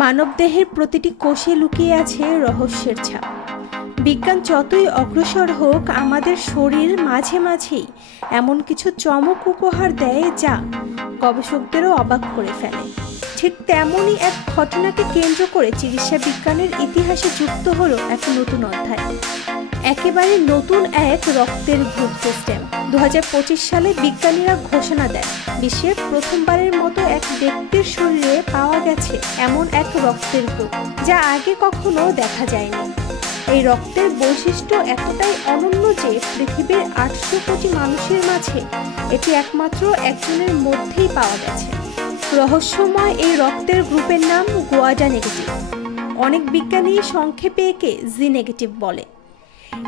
মানবদেহের প্রতিটি কোষে লুকিয়ে আছে রহস্যের ছাপ। বিজ্ঞান যতই অগ্রসর হোক, আমাদের শরীর মাঝে মাঝেই এমন কিছু চমক উপহার দেয় যা গবেষকদেরও অবাক করে ফেলে। ঠিক তেমনই এক ঘটনাকে কেন্দ্র করে চিকিৎসা বিজ্ঞানের ইতিহাসে যুক্ত হলো এক নতুন অধ্যায়, একেবারে নতুন এক রক্তের গ্রুপ সিস্টেম। 2025 সালে বিজ্ঞানীরা ঘোষণা দেয়, বিশ্বের প্রথমবারের মতো এক ব্যক্তির শরীরে পাওয়া গেছে এমন এক রক্তের গ্রুপ যা আগে কখনো দেখা যায়নি। এই রক্তের বৈশিষ্ট্য এতটাই অনন্য যে পৃথিবীর 800 কোটি মানুষের মাঝে এটি একমাত্র একজনের মধ্যেই পাওয়া গেছে। রহস্যময় এই রক্তের গ্রুপের নাম গোয়াডা নেগেটিভ। অনেক বিজ্ঞানী সংক্ষেপে একে জি নেগেটিভ বলে।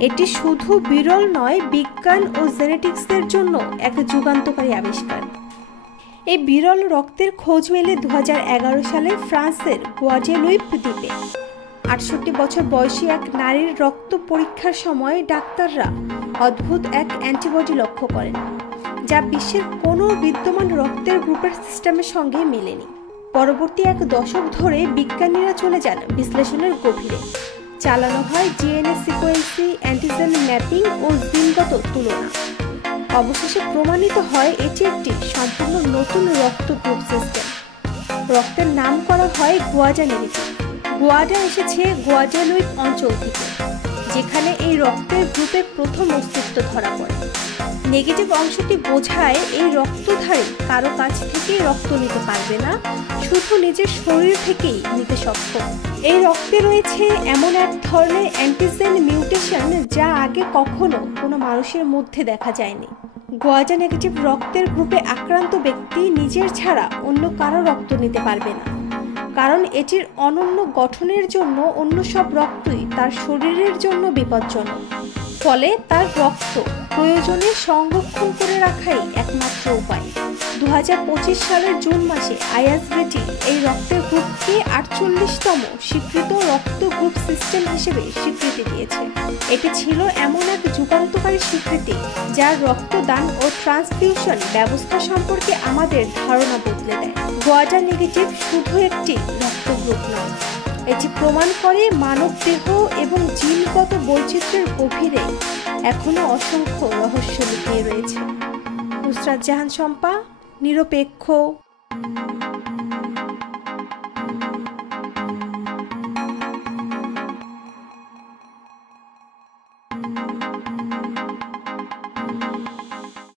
এটি শুধু বিরল নয়, বিজ্ঞান ও জেনেটিক্সের জন্য এক যুগান্তকারী আবিষ্কার। এই বিরল রক্তের খোঁজ মেলে 2011 সালে ফ্রান্সের গুয়াদেলুইপ দ্বীপে। 68 বছর বয়সী এক নারীর রক্ত পরীক্ষার সময় ডাক্তাররা অদ্ভুত এক অ্যান্টিবডি লক্ষ্য করেন, যা বিশ্বের কোনো বিদ্যমান রক্তের গ্রুপের সিস্টেমের সঙ্গে মেলেনি। পরবর্তী এক দশক ধরে বিজ্ঞানীরা চলে যান বিশ্লেষণের গভীরে। চালানো হয় ডিএনএ সিকোয়েন্সিং, অ্যান্টিজেন ম্যাপিং ও জিনগত তুলনা। অবশেষে প্রমাণিত হয় এটি একটি সম্পূর্ণ নতুন রক্ত গ্রুপ সিস্টেম। রক্তের নাম করা হয় গোয়াডা নেগেটিভ। গোয়াডা এসেছে গুয়াদেলুইপ অঞ্চল থেকে, যেখানে এই রক্তের গ্রুপের প্রথম অস্তিত্ব ধরা পড়ে। নেগেটিভ অংশটি বোঝায় এই রক্তধারী কারো কাছ থেকেই রক্ত নিতে পারবে না, শুধু নিজের শরীর থেকেই নিতে সক্ষম। এই রক্তে রয়েছে এমন এক ধরনের অ্যান্টিজেন মিউটেশন যা আগে কখনো কোনো মানুষের মধ্যে দেখা যায়নি। গোয়াডা নেগেটিভ রক্তের গ্রুপে আক্রান্ত ব্যক্তি নিজের ছাড়া অন্য কারো রক্ত নিতে পারবে না, কারণ এটির অনন্য গঠনের জন্য অন্য সব রক্তই তার শরীরের জন্য বিপজ্জনক। ফলে তার রক্ত প্রয়োজনে সংরক্ষণ করে রাখাই একমাত্র উপায়। 2025 সালের জুন মাসে আইএসবিটি এই রক্তের গ্রুপকে 48তম স্বীকৃত রক্ত গ্রুপ সিস্টেম হিসেবে স্বীকৃতি দিয়েছে। এটি ছিল এমন এক যুগান্তকারী স্বীকৃতি যা রক্তদান ও ট্রান্সফিউশন ব্যবস্থা সম্পর্কে আমাদের ধারণা বদলে দেয়। গোয়াডা নেগেটিভ শুধু একটি রক্ত গ্রুপ নয়, এটি প্রমাণ করে মানবদেহ এবং জিনগত বৈচিত্র্যের গভীরে এখনো অসংখ্য রহস্য লুকিয়ে রয়েছে। নুসরাত জাহান শম্পা, নিরপেক্ষ।